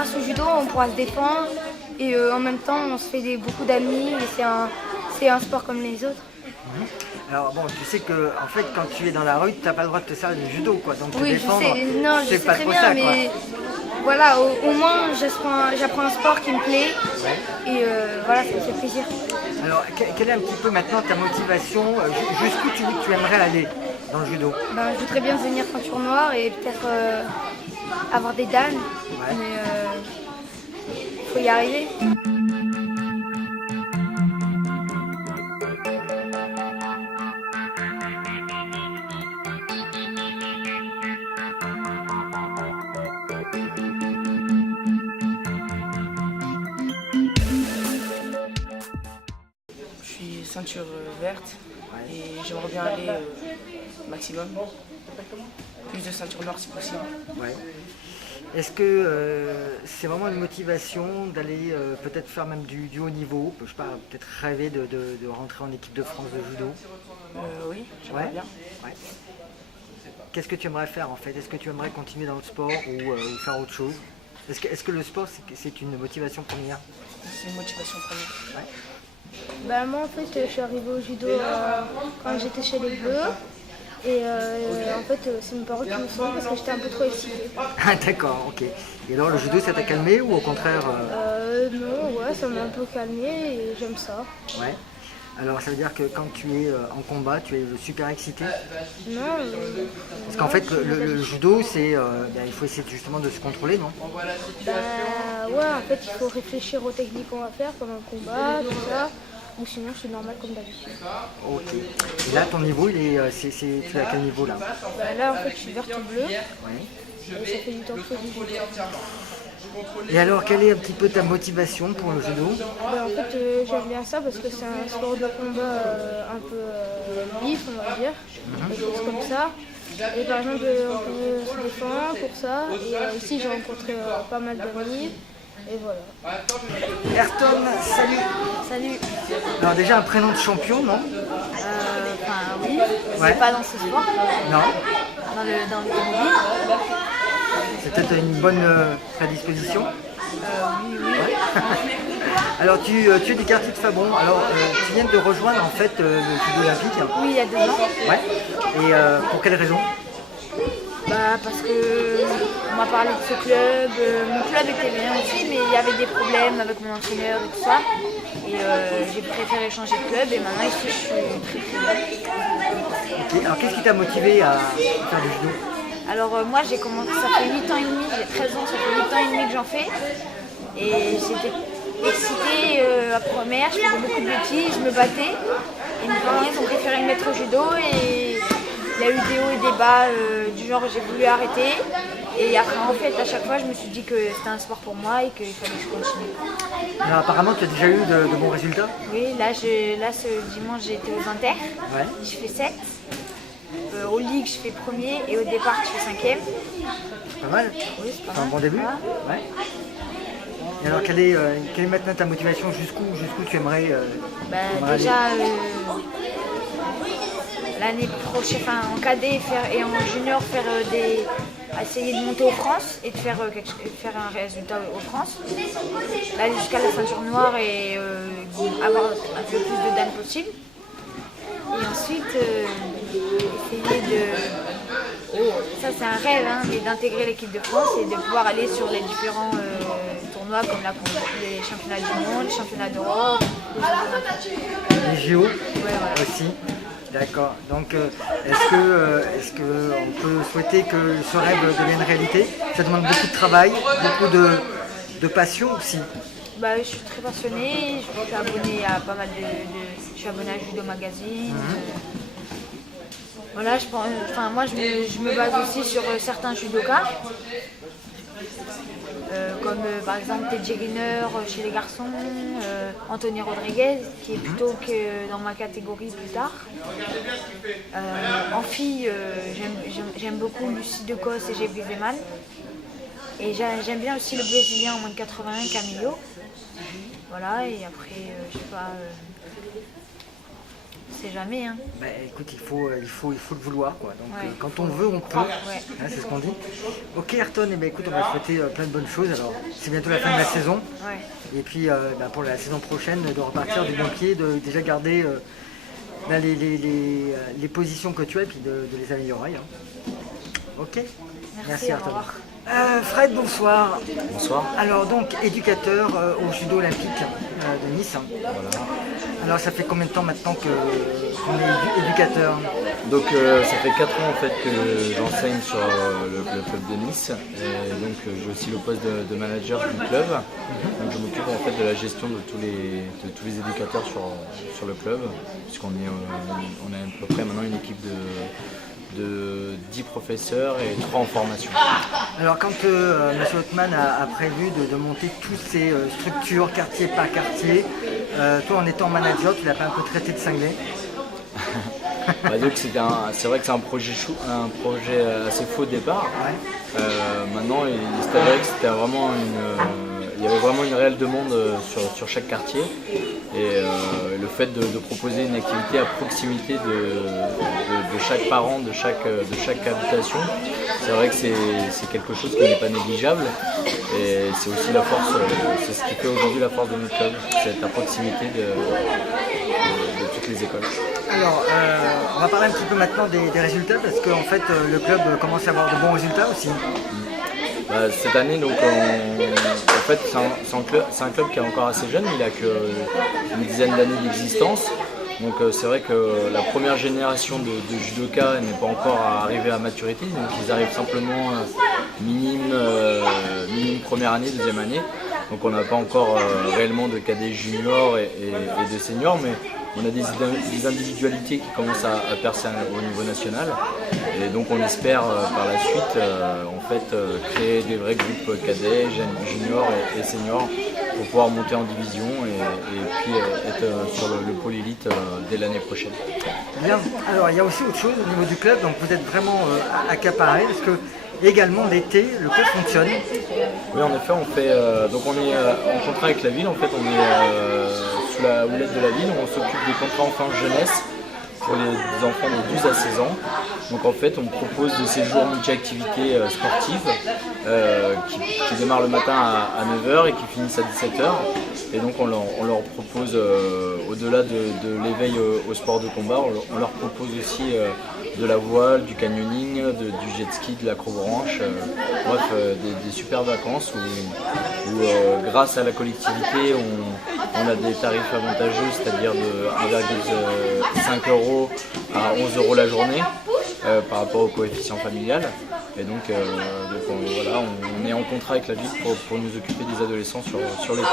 grâce au judo, on pourra se défendre et en même temps, on se fait beaucoup d'amis et c'est un sport comme les autres. Alors bon, tu sais que en fait, quand tu es dans la rue, tu n'as pas le droit de te servir du judo, quoi. Donc te Oui, défendre, je sais, non, je c'est sais pas très trop bien, ça, mais voilà, au moins j'apprends un sport qui me plaît et voilà, ça me fait plaisir. quoi. Alors, quelle est un petit peu maintenant ta motivation? Jusqu'où tu aimerais aller dans le judo? Ben, je voudrais bien devenir ceinture noire et peut-être avoir des dames, mais il faut y arriver. Je suis ceinture verte et j'aimerais bien aller maximum. Plus de ceinture noire si possible. Ouais. Est-ce que c'est vraiment une motivation d'aller peut-être faire même du haut niveau? Je sais pas, peut-être rêver de rentrer en équipe de France de judo? Oui, j'aimerais bien. Ouais. Qu'est-ce que tu aimerais faire en fait? Est-ce que tu aimerais continuer dans le sport ou faire autre chose? Est-ce que le sport c'est une motivation première? C'est une motivation première. Ouais. Bah, moi en fait je suis arrivée au judo quand j'étais chez les Bleus et en fait c'est mes parents qui me sont dit parce que j'étais un peu trop excitée. Ah, d'accord, ok. Et alors le judo ça t'a calmé ou au contraire Non, ouais, ça m'a un peu calmée et j'aime ça. Ouais. Alors ça veut dire que quand tu es en combat, tu es super excité? Non, Parce qu'en fait le judo c'est il faut essayer justement de se contrôler, non? bah, ouais, en fait il faut réfléchir aux techniques qu'on va faire pendant le combat, tout ça. Ou sinon je suis normale comme d'habitude. Ok. Et là ton niveau il est tu es à quel niveau là? Bah, là en fait je suis verte ou bleue Ouais. et ça fait du temps que je fais du judo. Et alors quelle est un petit peu ta motivation pour le judo? Bah, en fait j'aime bien ça parce que c'est un sport de combat un peu vif on va dire, des choses comme ça. Et par exemple on peut se défendre pour ça et ici j'ai rencontré pas mal d'amis et voilà. Ayrton, salut. Salut. Alors déjà un prénom de champion, non? Enfin oui, Ouais. mais pas dans ce sport, Non. dans le rugby. C'est peut-être une bonne prédisposition. Oui, oui. Alors tu es du quartier de Fabron. Alors tu viens de rejoindre en fait le judo olympique. Oui, il y a 2 ans. Ouais. Et pour quelle raison? Bah, parce que on m'a parlé de ce club, mon club était bien aussi, mais il y avait des problèmes avec mon entraîneur et tout ça. Et j'ai préféré changer de club et maintenant ici je suis très bien. Ok. Alors qu'est-ce qui t'a motivé à faire du judo? Alors moi j'ai commencé, ça fait 8 ans et demi, j'ai 13 ans, ça fait 8 ans et demi que j'en fais. Et j'étais excitée à première, je faisais beaucoup de bêtises, je me battais. Et mes parents ils ont préféré me mettre au judo et il y a eu des hauts et des bas du genre j'ai voulu arrêter. Et après en fait à chaque fois je me suis dit que c'était un sport pour moi et qu'il fallait que je continue. Alors, apparemment tu as déjà eu de bons résultats? Oui, là ce dimanche j'ai été aux Inter, Ouais. je fais 7. Aux ligues je fais premier et au départ je fais 5e. Pas mal. Oui, c'est pas C'est un mal. bon début. Voilà. Ouais. Et alors quelle est maintenant ta motivation? Jusqu'où tu aimerais, Bah, aimerais aller? déjà l'année prochaine, enfin, en cadet et en junior essayer de monter aux France et de faire un résultat aux France. Là jusqu'à la ceinture noire et avoir un peu plus de dames possible. Et ensuite essayer ça c'est un rêve, hein, mais d'intégrer l'équipe de France et de pouvoir aller sur les différents tournois comme les championnats du monde, les championnats d'Europe, Les JO ouais, voilà. aussi. D'accord. Donc est-ce que on peut souhaiter que ce rêve devienne réalité? Ça demande beaucoup de travail, beaucoup de passion aussi. Bah, je suis très passionnée, je suis abonnée à pas mal je suis abonnée à Judo Magazine. Voilà, moi je me base aussi sur certains judokas, comme par exemple Teddy Riner chez les garçons, Anthony Rodriguez qui est plutôt que dans ma catégorie plus tard. En fille, j'aime beaucoup Lucie Decos et Jeffrey Zeman. Et j'aime bien aussi le brésilien en moins de 81, Camillo. Voilà, et après, je sais pas. C'est jamais. Hein. Bah, écoute, il faut le vouloir, quoi. Donc Ouais. quand on veut, on peut. Ouais. Hein, c'est ce qu'on dit. Ok Ayrton, eh ben, écoute, on va te souhaiter plein de bonnes choses. Alors, c'est bientôt la fin de la saison. Ouais. Et puis pour la saison prochaine, de repartir du bon pied, de déjà garder les positions que tu as et puis de les améliorer. Hein. Ok. Merci au Ayrton. revoir. Fred, bonsoir. Bonsoir. Alors donc éducateur au judo olympique de Nice. Voilà. Alors ça fait combien de temps maintenant qu'on est éducateur? Donc ça fait 4 ans en fait que j'enseigne sur le club de Nice et donc j'ai aussi le poste de manager du club. Donc je m'occupe en fait de la gestion de tous les éducateurs sur le club, puisqu'on on a à peu près maintenant une équipe de 10 professeurs et 3 en formation. Alors quand M. Othman a prévu de monter toutes ces structures quartier par quartier, toi en étant manager, tu l'as pas un peu traité de cinglé? Donc c'est vrai que c'est un projet assez faux au départ. Ouais. Maintenant il s'est avéré que c'était vraiment il y avait vraiment une réelle demande sur chaque quartier et le fait de proposer une activité à proximité de chaque parent, de chaque habitation, c'est vrai que c'est quelque chose qui n'est pas négligeable et c'est aussi la force, c'est ce qui fait aujourd'hui la force de notre club, c'est à proximité de toutes les écoles. Alors on va parler un petit peu maintenant des résultats parce qu'en fait le club commence à avoir de bons résultats aussi. Cette année, donc, en fait, c'est un club qui est encore assez jeune, il n'a qu'une dizaine d'années d'existence. Donc c'est vrai que la première génération de judokas n'est pas encore arrivée à maturité, donc ils arrivent simplement minime première année, deuxième année. Donc on n'a pas encore réellement de cadets juniors et de seniors, mais on a des individualités qui commencent à percer au niveau national. Et donc on espère par la suite créer des vrais groupes cadets, juniors et seniors pour pouvoir monter en division et puis être sur le pôle élite dès l'année prochaine. Bien, alors il y a aussi autre chose au niveau du club, donc vous êtes vraiment accaparé parce que également l'été, le club fonctionne. Oui, en effet, on est en contrat avec la ville, en fait on est sous la houlette de la ville, on s'occupe des contrats enfants jeunesse pour les enfants de 12 à 16 ans. Donc en fait on propose des séjours multi-activités sportives qui démarrent le matin à 9h et qui finissent à 17h. Et donc on leur propose, au-delà de l'éveil au sport de combat, on leur propose aussi de la voile, du canyoning, du jet ski, de l'acrobranche, bref des super vacances où grâce à la collectivité on a des tarifs avantageux, c'est-à-dire de 1,5 € à 11 € la journée par rapport au coefficient familial. Et donc, voilà, on est en contrat avec la ville pour nous occuper des adolescents sur l'été.